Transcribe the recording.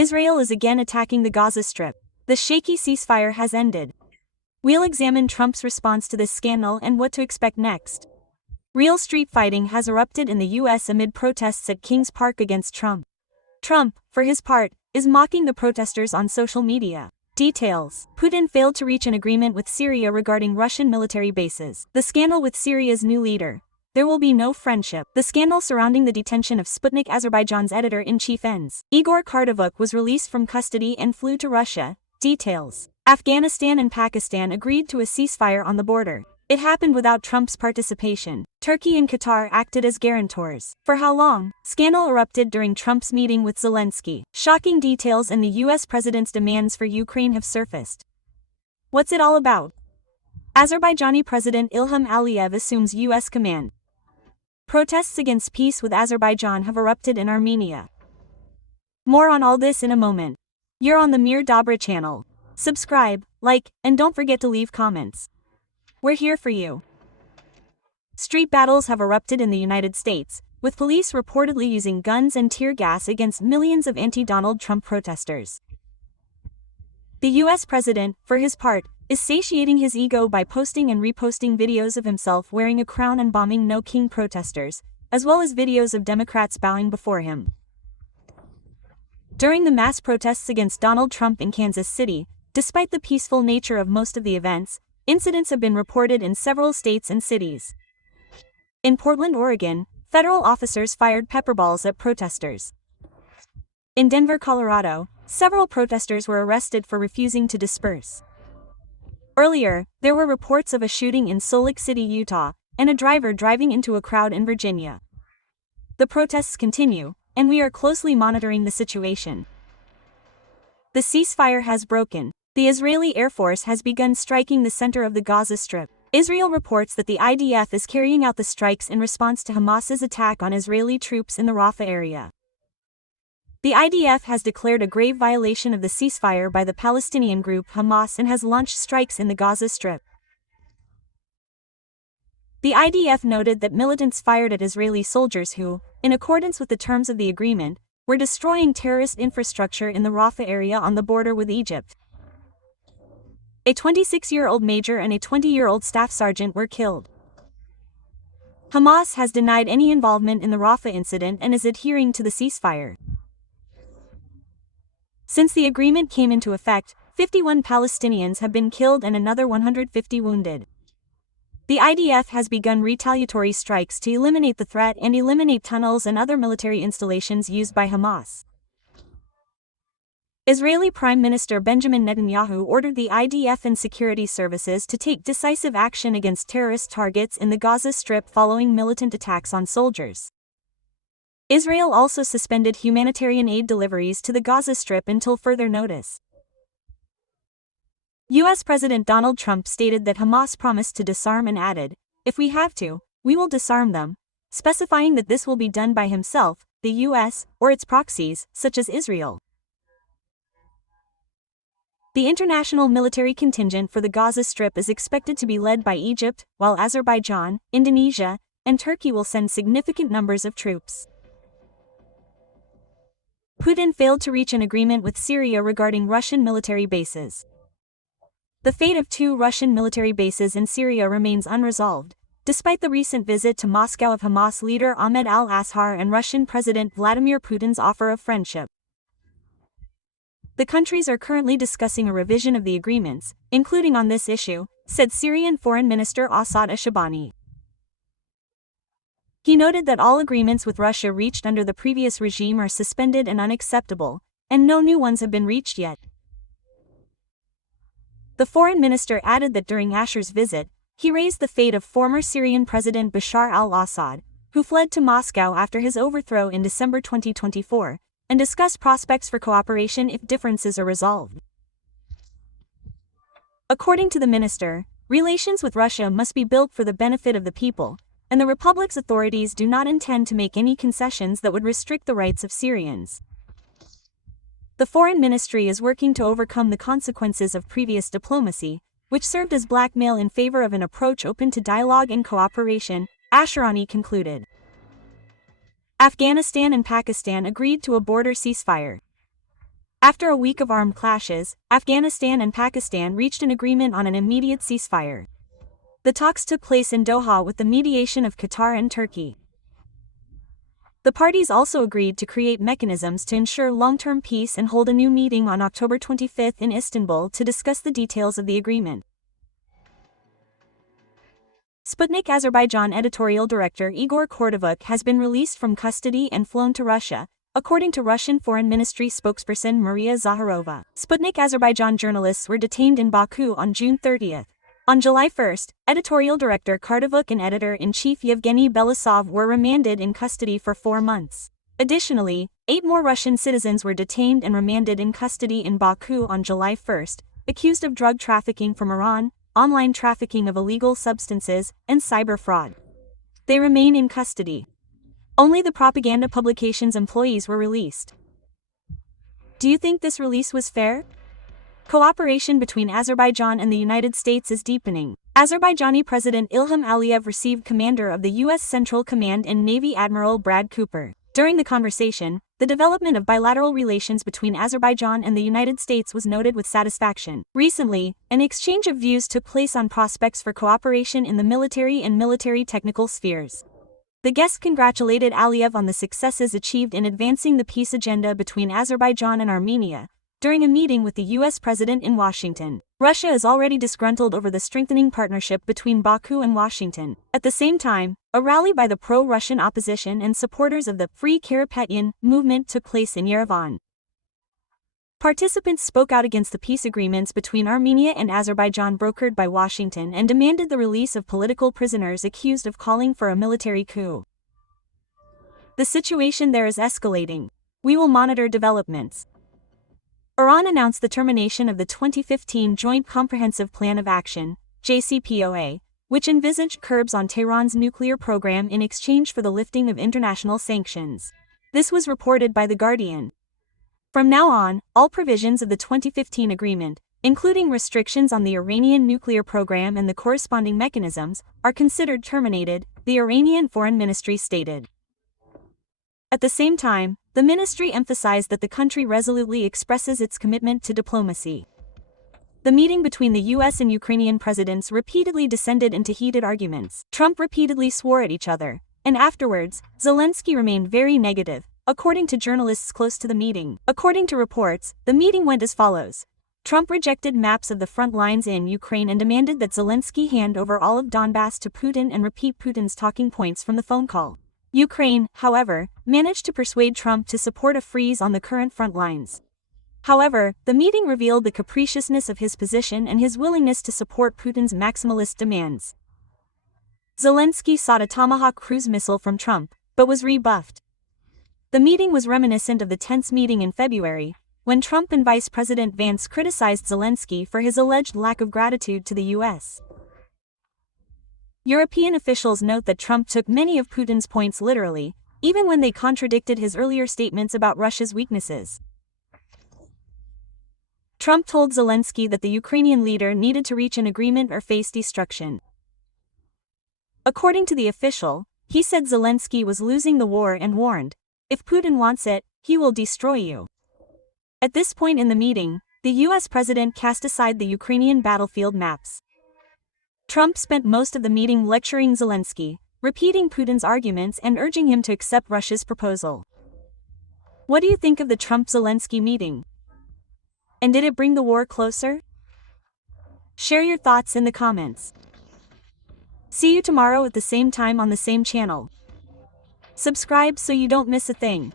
Israel is again attacking the Gaza Strip. The shaky ceasefire has ended. We'll examine Trump's response to this scandal and what to expect next. Real street fighting has erupted in the U.S. amid protests at Kings Park against Trump. Trump, for his part, is mocking the protesters on social media. Details: Putin failed to reach an agreement with Syria regarding Russian military bases. The scandal with Syria's new leader. There will be no friendship. The scandal surrounding the detention of Sputnik Azerbaijan's editor-in-chief ends. Igor Kardavuk was released from custody and flew to Russia. Details: Afghanistan and Pakistan agreed to a ceasefire on the border. It happened without Trump's participation. Turkey and Qatar acted as guarantors. For how long? Scandal erupted during Trump's meeting with Zelensky. Shocking details and the U.S. president's demands for Ukraine have surfaced. What's it all about? Azerbaijani President Ilham Aliyev assumes U.S. command. Protests against peace with Azerbaijan have erupted in Armenia. More on all this in a moment. You're on the Mir Dobra channel. Subscribe, like, and don't forget to leave comments. We're here for you. Street battles have erupted in the United States, with police reportedly using guns and tear gas against millions of anti-Donald Trump protesters. The U.S. president, for his part, is satiating his ego by posting and reposting videos of himself wearing a crown and bombing No King protesters, as well as videos of Democrats bowing before him. During the mass protests against Donald Trump in Kansas City, despite the peaceful nature of most of the events, incidents have been reported in several states and cities. In Portland, Oregon, federal officers fired pepper balls at protesters. In Denver, Colorado, several protesters were arrested for refusing to disperse. Earlier, there were reports of a shooting in Salt Lake City, Utah, and a driver driving into a crowd in Virginia. The protests continue, and we are closely monitoring the situation. The ceasefire has broken. The Israeli Air Force has begun striking the center of the Gaza Strip. Israel reports that the IDF is carrying out the strikes in response to Hamas's attack on Israeli troops in the Rafah area. The IDF has declared a grave violation of the ceasefire by the Palestinian group Hamas and has launched strikes in the Gaza Strip. The IDF noted that militants fired at Israeli soldiers who, in accordance with the terms of the agreement, were destroying terrorist infrastructure in the Rafah area on the border with Egypt. A 26-year-old major and a 20-year-old staff sergeant were killed. Hamas has denied any involvement in the Rafah incident and is adhering to the ceasefire. Since the agreement came into effect, 51 Palestinians have been killed and another 150 wounded. The IDF has begun retaliatory strikes to eliminate the threat and eliminate tunnels and other military installations used by Hamas. Israeli Prime Minister Benjamin Netanyahu ordered the IDF and security services to take decisive action against terrorist targets in the Gaza Strip following militant attacks on soldiers. Israel also suspended humanitarian aid deliveries to the Gaza Strip until further notice. U.S. President Donald Trump stated that Hamas promised to disarm and added, "If we have to, we will disarm them," specifying that this will be done by himself, the U.S., or its proxies, such as Israel. The international military contingent for the Gaza Strip is expected to be led by Egypt, while Azerbaijan, Indonesia, and Turkey will send significant numbers of troops. Putin failed to reach an agreement with Syria regarding Russian military bases. The fate of 2 Russian military bases in Syria remains unresolved, despite the recent visit to Moscow of Hamas leader Ahmed al-Azhar and Russian President Vladimir Putin's offer of friendship. The countries are currently discussing a revision of the agreements, including on this issue, said Syrian Foreign Minister Assad Ashabani. He noted that all agreements with Russia reached under the previous regime are suspended and unacceptable, and no new ones have been reached yet. The foreign minister added that during Ashar's visit, he raised the fate of former Syrian President Bashar al-Assad, who fled to Moscow after his overthrow in December 2024, and discussed prospects for cooperation if differences are resolved. According to the minister, relations with Russia must be built for the benefit of the people, and the Republic's authorities do not intend to make any concessions that would restrict the rights of Syrians. The Foreign Ministry is working to overcome the consequences of previous diplomacy, which served as blackmail in favor of an approach open to dialogue and cooperation, Asharani concluded. Afghanistan and Pakistan agreed to a border ceasefire. After a week of armed clashes, Afghanistan and Pakistan reached an agreement on an immediate ceasefire. The talks took place in Doha with the mediation of Qatar and Turkey. The parties also agreed to create mechanisms to ensure long-term peace and hold a new meeting on October 25 in Istanbul to discuss the details of the agreement. Sputnik Azerbaijan editorial director Igor Kordovuk has been released from custody and flown to Russia, according to Russian Foreign Ministry spokesperson Maria Zakharova. Sputnik Azerbaijan journalists were detained in Baku on June 30. On July 1, editorial director Kordovuk and editor-in-chief Yevgeny Belousov were remanded in custody for 4 months. Additionally, 8 more Russian citizens were detained and remanded in custody in Baku on July 1, accused of drug trafficking from Iran, online trafficking of illegal substances, and cyber fraud. They remain in custody. Only the propaganda publication's employees were released. Do you think this release was fair? Cooperation between Azerbaijan and the United States is deepening. Azerbaijani President Ilham Aliyev received commander of the U.S. Central Command and Navy Admiral Brad Cooper. During the conversation, the development of bilateral relations between Azerbaijan and the United States was noted with satisfaction. Recently, an exchange of views took place on prospects for cooperation in the military and military technical spheres. The guests congratulated Aliyev on the successes achieved in advancing the peace agenda between Azerbaijan and Armenia. During a meeting with the U.S. President in Washington, Russia is already disgruntled over the strengthening partnership between Baku and Washington. At the same time, a rally by the pro-Russian opposition and supporters of the Free Karapetyan movement took place in Yerevan. Participants spoke out against the peace agreements between Armenia and Azerbaijan brokered by Washington and demanded the release of political prisoners accused of calling for a military coup. The situation there is escalating. We will monitor developments. Iran announced the termination of the 2015 Joint Comprehensive Plan of Action, JCPOA, which envisaged curbs on Tehran's nuclear program in exchange for the lifting of international sanctions. This was reported by The Guardian. From now on, all provisions of the 2015 agreement, including restrictions on the Iranian nuclear program and the corresponding mechanisms, are considered terminated, the Iranian Foreign Ministry stated. At the same time, the ministry emphasized that the country resolutely expresses its commitment to diplomacy. The meeting between the U.S. and Ukrainian presidents repeatedly descended into heated arguments. Trump repeatedly swore at each other, and afterwards, Zelensky remained very negative, according to journalists close to the meeting. According to reports, the meeting went as follows. Trump rejected maps of the front lines in Ukraine and demanded that Zelensky hand over all of Donbass to Putin and repeat Putin's talking points from the phone call. Ukraine, however, managed to persuade Trump to support a freeze on the current front lines. However, the meeting revealed the capriciousness of his position and his willingness to support Putin's maximalist demands. Zelensky sought a Tomahawk cruise missile from Trump, but was rebuffed. The meeting was reminiscent of the tense meeting in February, when Trump and Vice President Vance criticized Zelensky for his alleged lack of gratitude to the U.S. European officials note that Trump took many of Putin's points literally, even when they contradicted his earlier statements about Russia's weaknesses. Trump told Zelensky that the Ukrainian leader needed to reach an agreement or face destruction. According to the official, he said Zelensky was losing the war and warned, "If Putin wants it, he will destroy you." At this point in the meeting, the U.S. president cast aside the Ukrainian battlefield maps. Trump spent most of the meeting lecturing Zelensky, repeating Putin's arguments and urging him to accept Russia's proposal. What do you think of the Trump-Zelensky meeting? And did it bring the war closer? Share your thoughts in the comments. See you tomorrow at the same time on the same channel. Subscribe so you don't miss a thing.